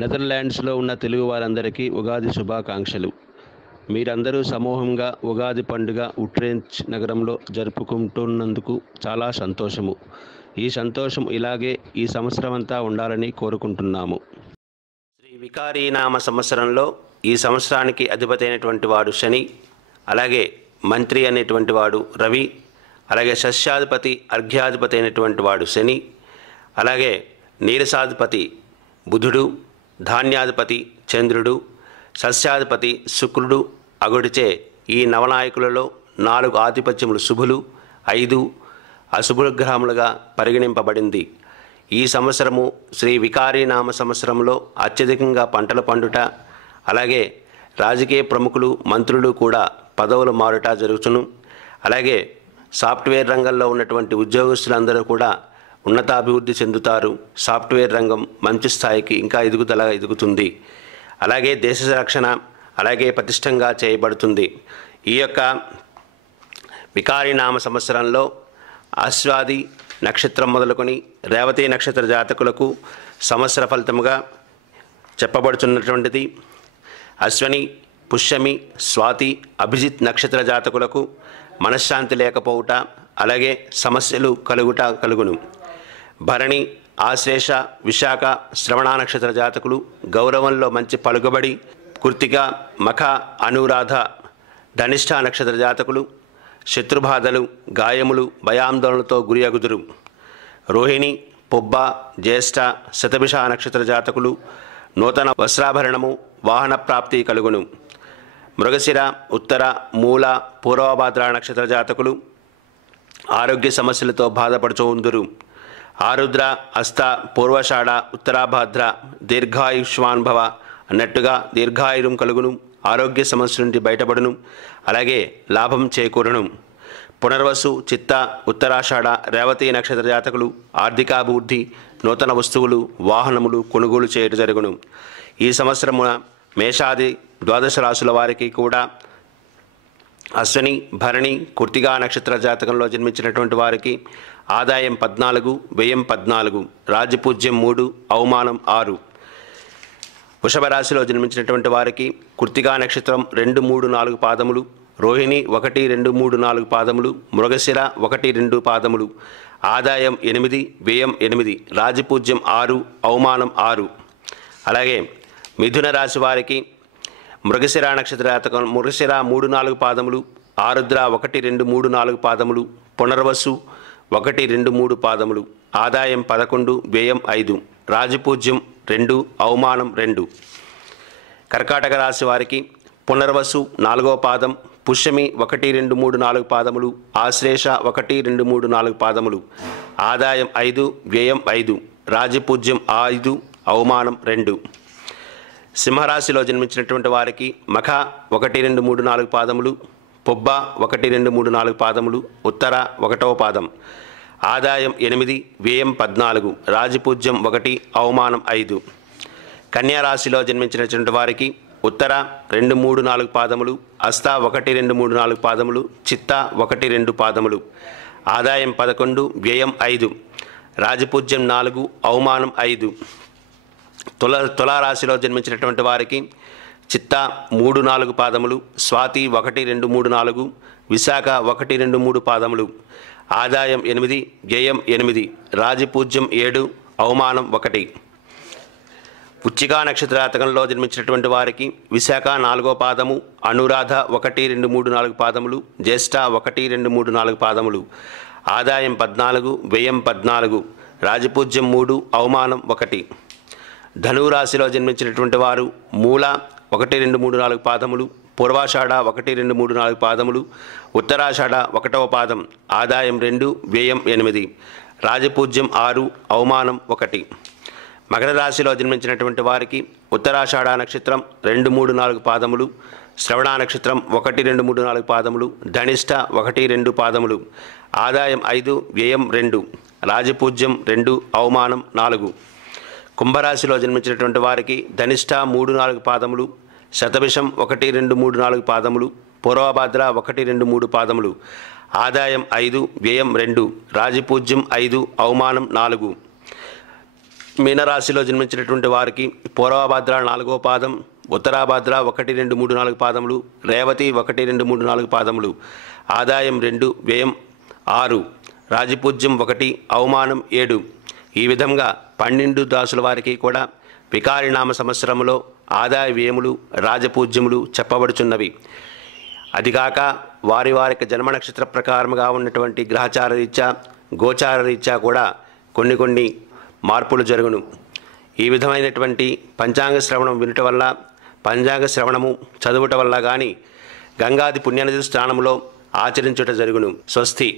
నెదర్లాండ్స్లో ఉన్న తెలుగు వారందరికీ ఉగాది శుభాకాంక్షలు. మీరందరూ సమూహంగా ఉగాది పండుగ ఉట్రెంచ్ నగరంలో జరుపుకుంటున్నందుకు చాలా సంతోషము. ఈ సంతోషం ఇలాగే ఈ సంవత్సరం అంతా ఉండాలని కోరుకుంటున్నాము. శ్రీ వికారీనామ సంవత్సరంలో ఈ సంవత్సరానికి అధిపతి అయినటువంటి వాడు శని అలాగే మంత్రి అనేటువంటి వాడు రవి అలాగే సస్యాధిపతి అర్ఘ్యాధిపతి అయినటువంటి వాడు శని అలాగే నీరసాధిపతి బుధుడు ధాన్యాధిపతి చంద్రుడు సస్యాధిపతి శుక్రుడు అగుడిచే ఈ నవనాయకులలో నాలుగు ఆధిపత్యములు శుభులు ఐదు అశుభ గ్రహములుగా పరిగణింపబడింది. ఈ సంవత్సరము శ్రీ వికారీనామ సంవత్సరంలో అత్యధికంగా పంటలు పండుట అలాగే రాజకీయ ప్రముఖులు మంత్రులు కూడా పదవులు మారుట జరుగుతును అలాగే సాఫ్ట్వేర్ రంగంలో ఉన్నటువంటి ఉద్యోగస్తులందరూ కూడా ఉన్నతాభివృద్ధి చెందుతారు. సాఫ్ట్వేర్ రంగం మంచి స్థాయికి ఇంకా ఎదుగుదల ఎదుగుతుంది. అలాగే దేశ రక్షణ అలాగే పటిష్టంగా చేయబడుతుంది. ఈ యొక్క వికారినామ సంవత్సరంలో ఆశ్వాది నక్షత్రం మొదలుకొని రేవతి నక్షత్ర జాతకులకు సంవత్సర ఫలితముగా చెప్పబడుతున్నటువంటిది. అశ్వని పుష్యమి స్వాతి అభిజిత్ నక్షత్ర జాతకులకు మనశ్శాంతి లేకపోవుట అలాగే సమస్యలు కలుగుట కలుగును. భరణి ఆశ్లేష విశాఖ శ్రవణ నక్షత్ర జాతకులు గౌరవంలో మంచి పలుకుబడి కృతిక మఖ అనురాధ ధనిష్ట నక్షత్ర జాతకులు శత్రుబాధలు గాయములు భయాందోళనలతో గురియగుదురు రోహిణి పొబ్బ జ్యేష్ఠ శతభిష నక్షత్ర జాతకులు నూతన వస్త్రాభరణము వాహన ప్రాప్తి కలుగును. మృగశిర ఉత్తర మూల పూర్వభాద్ర నక్షత్ర జాతకులు ఆరోగ్య సమస్యలతో బాధపడుచూ ఉందురు. ఆరుద్ర అస్త పూర్వషాఢ ఉత్తరాభాద్ర దీర్ఘాయుష్మాన్భవ అన్నట్టుగా దీర్ఘాయురం కలుగును ఆరోగ్య సమస్య నుండి బయటపడును అలాగే లాభం చేకూరును. పునర్వసు చిత్త ఉత్తరాషాఢ రేవతి నక్షత్ర జాతకులు ఆర్థికాభివృద్ధి నూతన వస్తువులు వాహనములు కొనుగోలు చేయట జరుగును. ఈ సంవత్సరమున మేషాది ద్వాదశ రాశుల వారికి కూడా అశ్వని భరణి కుర్తిగా నక్షత్ర జాతకంలో జన్మించినటువంటి వారికి ఆదాయం పద్నాలుగు వ్యయం పద్నాలుగు రాజపూజ్యం మూడు అవమానం ఆరు. వృషభ రాశిలో జన్మించినటువంటి వారికి కుర్తిగా నక్షత్రం రెండు మూడు నాలుగు పాదములు రోహిణి ఒకటి రెండు మూడు నాలుగు పాదములు మృగశిర ఒకటి రెండు పాదములు ఆదాయం ఎనిమిది వ్యయం ఎనిమిది రాజపూజ్యం ఆరు అవమానం ఆరు. అలాగే మిథున రాశి వారికి మృగశిర నక్షత్ర జాతకం మృగశిర మూడు నాలుగు పాదములు ఆరుద్ర ఒకటి రెండు మూడు నాలుగు పాదములు పునర్వసు ఒకటి రెండు మూడు పాదములు ఆదాయం పదకొండు వ్యయం ఐదు రాజపూజ్యం రెండు అవమానం రెండు. కర్కాటక రాశి వారికి పునర్వసు నాలుగవ పాదం పుష్యమి ఒకటి రెండు మూడు నాలుగు పాదములు ఆశ్లేష ఒకటి రెండు మూడు నాలుగు పాదములు ఆదాయం ఐదు వ్యయం ఐదు రాజపూజ్యం ఐదు అవమానం రెండు. సింహరాశిలో జన్మించినటువంటి వారికి మఖ ఒకటి రెండు మూడు నాలుగు పాదములు పొబ్బ ఒకటి రెండు మూడు నాలుగు పాదములు ఉత్తర ఒకటవ పాదం ఆదాయం ఎనిమిది వ్యయం పద్నాలుగు రాజపూజ్యం ఒకటి అవమానం ఐదు. కన్యారాశిలో జన్మించినటువంటి వారికి ఉత్తర రెండు మూడు నాలుగు పాదములు అస్త ఒకటి రెండు మూడు నాలుగు పాదములు చిత్త ఒకటి రెండు పాదములు. ఆదాయం పదకొండు వ్యయం ఐదు రాజపూజ్యం నాలుగు అవమానం ఐదు. తుల తులారాశిలో జన్మించినటువంటి వారికి చిత్త మూడు నాలుగు పాదములు స్వాతి ఒకటి రెండు మూడు నాలుగు విశాఖ ఒకటి రెండు మూడు పాదములు ఆదాయం ఎనిమిది వ్యయం ఎనిమిది రాజపూజ్యం ఏడు అవమానం ఒకటి. ఉచ్చికా నక్షత్రాతకంలో జన్మించినటువంటి వారికి విశాఖ నాలుగో పాదము అనురాధ ఒకటి రెండు మూడు నాలుగు పాదములు జ్యేష్ఠ ఒకటి రెండు మూడు నాలుగు పాదములు ఆదాయం పద్నాలుగు వ్యయం పద్నాలుగు రాజపూజ్యం మూడు అవమానం ఒకటి. ధనురాశిలో జన్మించినటువంటి వారు మూల ఒకటి రెండు మూడు నాలుగు పాదములు పూర్వాషాఢ ఒకటి రెండు మూడు నాలుగు పాదములు ఉత్తరాషాఢ ఒకటవ పాదం ఆదాయం రెండు వ్యయం ఎనిమిది రాజపూజ్యం ఆరు అవమానం ఒకటి. మకర రాశిలో జన్మించినటువంటి వారికి ఉత్తరాషాఢ నక్షత్రం రెండు మూడు నాలుగు పాదములు శ్రవణ నక్షత్రం ఒకటి రెండు మూడు నాలుగు పాదములు ధనిష్ట ఒకటి రెండు పాదములు ఆదాయం ఐదు వ్యయం రెండు రాజపూజ్యం రెండు అవమానం నాలుగు. కుంభరాశిలో జన్మించినటువంటి వారికి ధనిష్ట మూడు నాలుగు పాదములు శతభిషం ఒకటి రెండు మూడు నాలుగు పాదములు పూర్వభాద్ర ఒకటి రెండు మూడు పాదములు ఆదాయం ఐదు వ్యయం రెండు రాజపూజ్యం ఐదు అవమానం నాలుగు. మీనరాశిలో జన్మించినటువంటి వారికి పూర్వభద్ర నాలుగో పాదం ఉత్తరాభద్ర ఒకటి రెండు మూడు నాలుగు పాదములు రేవతి ఒకటి రెండు మూడు నాలుగు పాదములు ఆదాయం రెండు వ్యయం ఆరు రాజపూజ్యం ఒకటి అవమానం ఏడు. ఈ విధంగా పన్నెండు దాసుల వారికి కూడా వికారినామ సంవత్సరములో ఆదాయ వ్యయములు రాజపూజ్యములు చెప్పబడుచున్నవి. అదిగాక వారి వారికి జన్మ నక్షత్ర ప్రకారముగా ఉన్నటువంటి గ్రహచార రీత్యా గోచార రీత్యా కూడా కొన్ని కొన్ని మార్పులు జరుగును. ఈ విధమైనటువంటి పంచాంగ శ్రవణం వినుట వల్ల పంచాంగ శ్రవణము చదువుట వల్ల కానీ గంగాది పుణ్యనది స్థానంలో ఆచరించుట జరుగును. స్వస్తి.